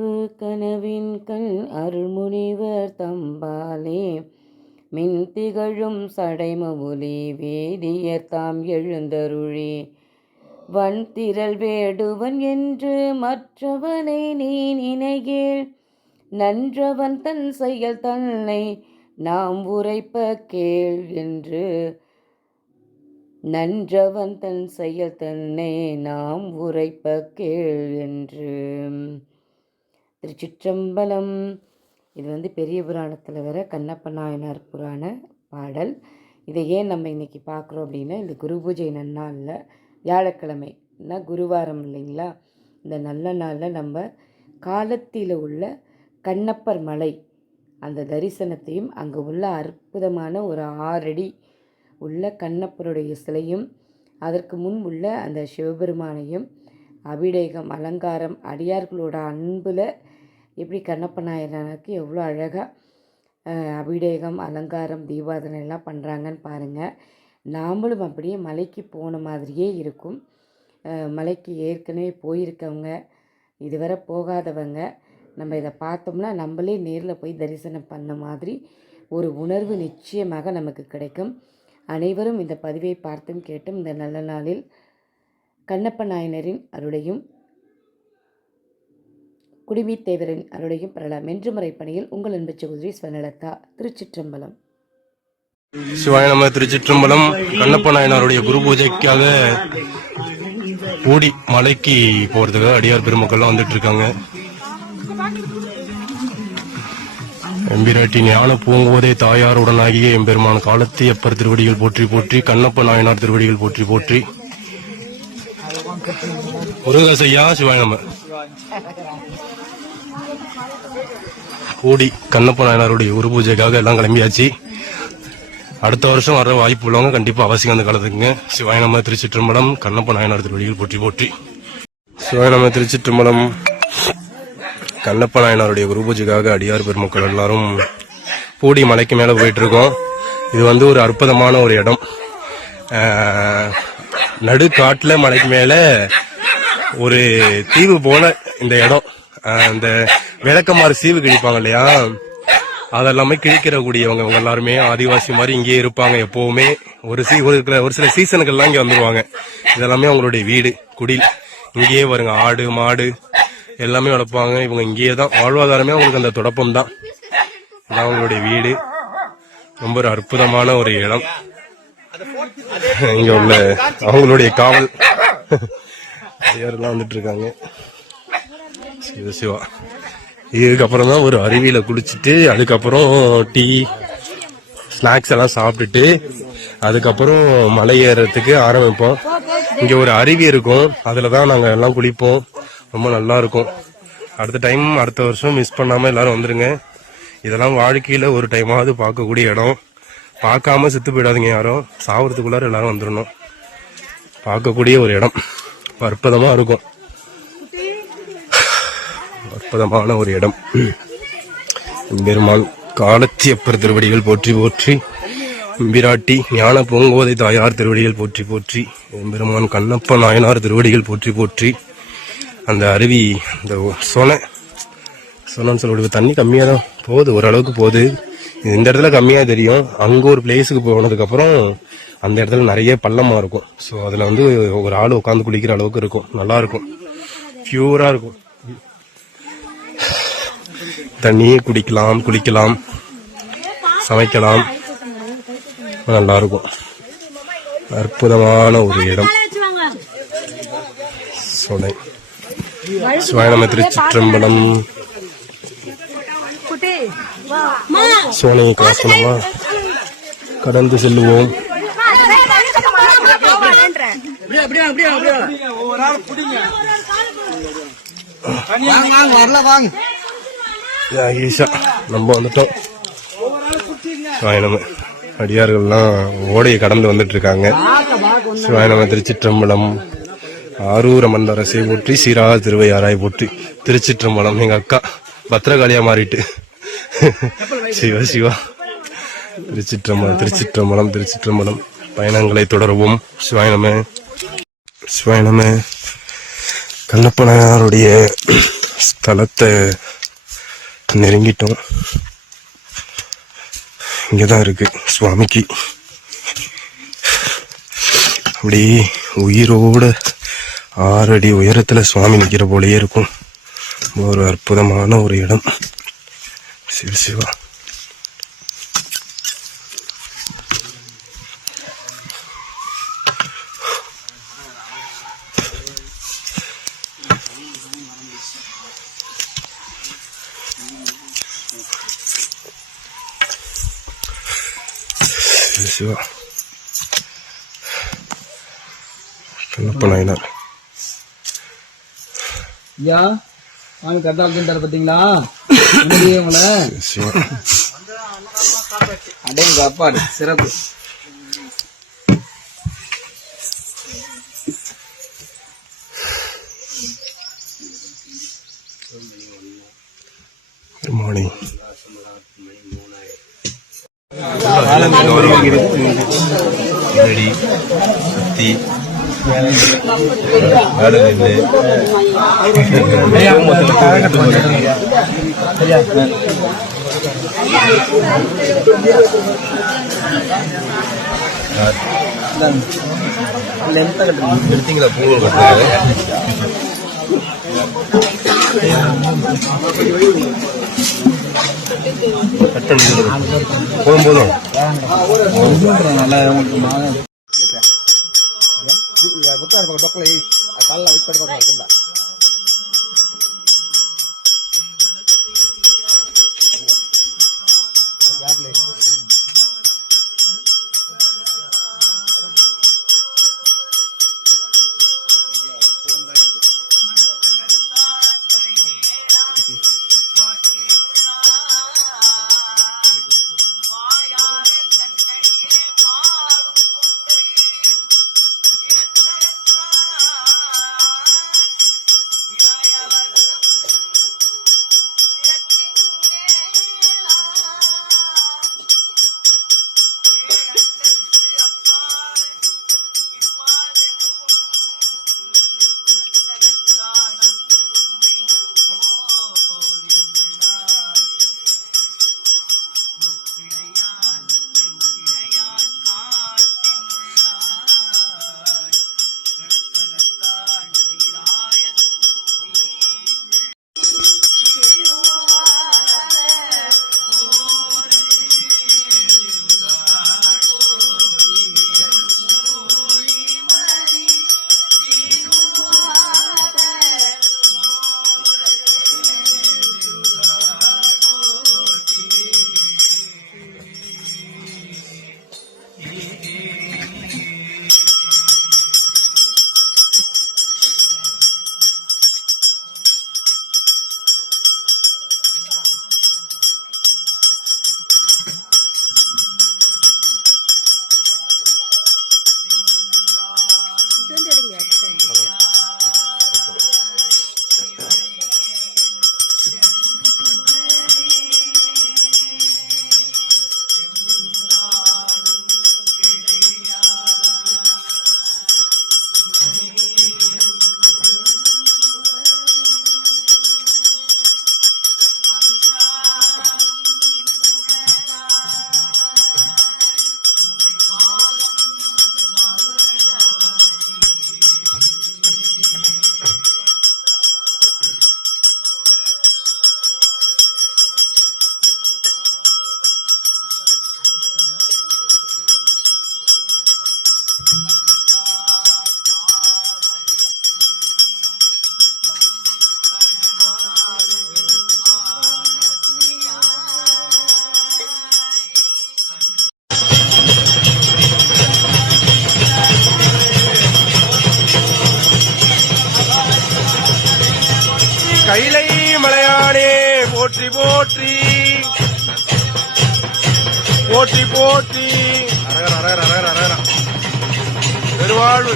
கனவு கனவின் கண் அருள்முனிவர் தம்பாலே. மின் திகழும் சடைமவுலி வேதியர் தாம் எழுந்தருளி. வன் திரள் வேடுவன் என்று மற்றவனை நீ நினைகேள். நன்றவன் தன் செயல் தன்னை நாம் உரைப்ப கேள் என்று. நன்றவன் தன் செயல் தன்னை நாம் உரைப்ப கேள் என்று. திருச்சிற்றம்பலம். இது வந்து பெரிய புராணத்தில் வர கண்ணப்ப நாயனார் புராண பாடல். இதை ஏன் நம்ம இன்றைக்கி பார்க்குறோம் அப்படின்னா இந்த குரு பூஜை நன்னாளில் வியாழக்கிழமைனா குருவாரம் இல்லைங்களா? இந்த நல்ல நாளில் நம்ம காலத்தில் உள்ள கண்ணப்பர் மலை அந்த தரிசனத்தையும் அங்கே உள்ள அற்புதமான ஒரு ஆறடி உள்ள கண்ணப்பருடைய சிலையும் அதற்கு முன் உள்ள அந்த சிவபெருமானையும் அபிடேகம் அலங்காரம் அடியார்களோட அன்பில் எப்படி கண்ணப்ப நாயனாருக்கு எவ்வளோ அழகாக அபிடேகம் அலங்காரம் தீபாதனை எல்லாம் பண்ணுறாங்கன்னு பாருங்கள் நாமளும் அப்படியே மலைக்கு போன மாதிரியே இருக்கும். மலைக்கு ஏற்கனவே போயிருக்கவங்க இதுவரை போகாதவங்க நம்ம இதை பார்த்தோம்னா நம்மளே நேரில் போய் தரிசனம் பண்ண மாதிரி ஒரு உணர்வு நிச்சயமாக நமக்கு கிடைக்கும். அனைவரும் இந்த பதிவை பார்த்தும் கேட்டும் இந்த நல்ல நாளில் கண்ணப்ப நாயனரின் அருளையும் குடிமீத்தேவரின் அருளையும் பெறலாம் என்று முறைப்பணியில் உங்கள் அன்பு சகோதரி ஸ்வநலதா திருச்சிற்றம்பலம். சிவாய நம்ம திருச்சிற்றம்பலம். கண்ணப்ப நாயனாருடைய குரு பூஜைக்காக ஓடி மலைக்கு போறதுக்கு அடியார் பெருமக்கள்லாம் வந்துட்டு இருக்காங்க எம்பிராட்டி ஞான பூங்குவதே தாயாருடனாகிய எம்பெருமான் காலத்து எப்பர் திருவடிகள் போற்றி போற்றி கண்ணப்ப நாயனார் திருவடிகள் போற்றி போற்றி. முருகசையா சிவாய நம்ம கூடி கண்ணப்ப நாயனாருடைய குரு பூஜைக்காக எல்லாம் கிளம்பியாச்சு. அடுத்த வருஷம் வர வாய்ப்பு உள்ளவங்க கண்டிப்பாக அவசியம் வந்து கலந்துக்குங்க சிவாயநம திருச்சிற்றம்பலம் கண்ணப்ப நாயனார் திருவடிகள் போற்றி போற்றி. சிவாயநம திருச்சிற்றம்பலம் கண்ணப்ப நாயனாருடைய குரு பூஜைக்காக அடியார் பெருமக்கள் எல்லாரும் பூடி மலைக்கு மேலே போயிட்டு இருக்கோம் இது வந்து ஒரு அற்புதமான ஒரு இடம். நடுக்காட்டில் மலைக்கு மேலே ஒரு தீவு போல இந்த இடம். அந்த uh, விளக்கமாறு சீவு கிழிப்பாங்க இல்லையா? அதெல்லாமே கிழிக்கிற கூடியவங்க எல்லாருமே ஆதிவாசி மாதிரி இங்கேயே இருப்பாங்க எப்பவுமே. ஒரு சீ ஒரு ஒரு சில சீசனுக்கெல்லாம் இங்கே வந்துருவாங்க. இதெல்லாமே அவங்களுடைய வீடு குடில். இங்கேயே வருங்க ஆடு மாடு எல்லாமே வளர்ப்பாங்க. இவங்க இங்கேயே தான். வாழ்வாதாரமே அவங்களுக்கு அந்த தொடப்பம் தான். இதான் அவங்களுடைய வீடு. ரொம்ப ஒரு அற்புதமான ஒரு இடம். இங்க உள்ள அவங்களுடைய காவல். யாரெல்லாம் வந்துட்டு இருக்காங்க. இது சிவா. இதுக்கப்புறம் தான் ஒரு அருவியில் குளிச்சுட்டு அதுக்கப்புறம் டீ ஸ்நாக்ஸ் எல்லாம் சாப்பிட்டுட்டு அதுக்கப்புறம் மலை ஏறதுக்கு ஆரம்பிப்போம். இங்கே ஒரு அருவி இருக்கும். அதில் தான் நாங்கள் எல்லாம் குளிப்போம். ரொம்ப நல்லா இருக்கும். அடுத்த டைம் அடுத்த வருஷம் மிஸ் பண்ணாமல் எல்லாரும் வந்துடுங்க இதெல்லாம் வாழ்க்கையில் ஒரு டைமாவது பார்க்கக்கூடிய இடம். பார்க்காம செத்து போயிடாதீங்க யாரும். சாவறதுக்குள்ளார எல்லாரும் வந்துடணும் பார்க்கக்கூடிய ஒரு இடம். அற்புதமாக இருக்கும். அற்புதமான ஒரு இடம். பெருமாள் காலத்தியப்பர் திருவடிகள் போற்றி போற்றி பிராட்டி ஞான பூங்கோதை தாயார் திருவடிகள் போற்றி போற்றி பெருமான் கண்ணப்ப நாயனார் திருவடிகள் போற்றி போற்றி அந்த அருவி அந்த சொனை சொன்னு சொல்லுவது தண்ணி கம்மியாக தான் போகுது ஓரளவுக்கு போகுது. இந்த இடத்துல கம்மியாக தெரியும். அங்கே ஒரு பிளேஸுக்கு போனதுக்கப்புறம் அந்த இடத்துல நிறைய பள்ளமாக இருக்கும். ஸோ அதில் வந்து ஒரு ஆள் உட்காந்து குளிக்கிற அளவுக்கு இருக்கும். நல்லாயிருக்கும் ப்யூராக இருக்கும். தண்ணியே குடிக்கலாம் குளிக்கலாம் சமைக்கலாம். நல்லா இருக்கும் அற்புதமான ஒரு இடம். சொன்னை சிவாயநம திருச்சிற்றம்பலம். சோனையை கிராஸ் பண்ணவா? கடந்து செல்லுவோம். யா, ஈஷா நம்ம வந்துட்டோம். சிவாயநம அடியார்கள்லாம் ஓடையை கடந்து வந்துட்டு இருக்காங்க திருச்சிற்றம்பலம் ஆரூர மந்தரசை போற்றி சீரா திருவையாராய் போற்றி. திருச்சிற்றம்பலம் எங்கள் அக்கா பத்திரகாளியாக மாறிட்டு. சிவா சிவா. திருச்சிற்றம்பலம் திருச்சிற்றம்பலம் திருச்சிற்றம்பலம். பயணங்களை தொடருவோம். சிவாயனமே சிவாயனமே கண்ணப்பனாருடைய ஸ்தலத்தை நெருங்கிட்டோம். இங்கே தான் இருக்குது சுவாமிக்கு. அப்படி உயிரோட ஆறு அடி உயரத்தில் சுவாமி நிற்கிற போலயே இருக்கும். ஒரு அற்புதமான ஒரு இடம். சிவ சிவா. சிவ கண்ணப்ப நாயனார் ஐயா இருக்குன்றாரு பாத்தீங்களா என்னடி உங்களை சிவ. அடேங்க அப்பாடு சிறப்பு. குட் மார்னிங் இதடி சுத்தி வேலை எடுத்தீங்களா பூ கட்டுறது கட்டணும் போதும் போதும் நல்லா உங்களுக்கு மா- கைலை மலையானே போற்றி போற்றி. போற்றி போற்றி. அரகர் அரகர் அரகர் அரகரா. பெருவாழ்வு.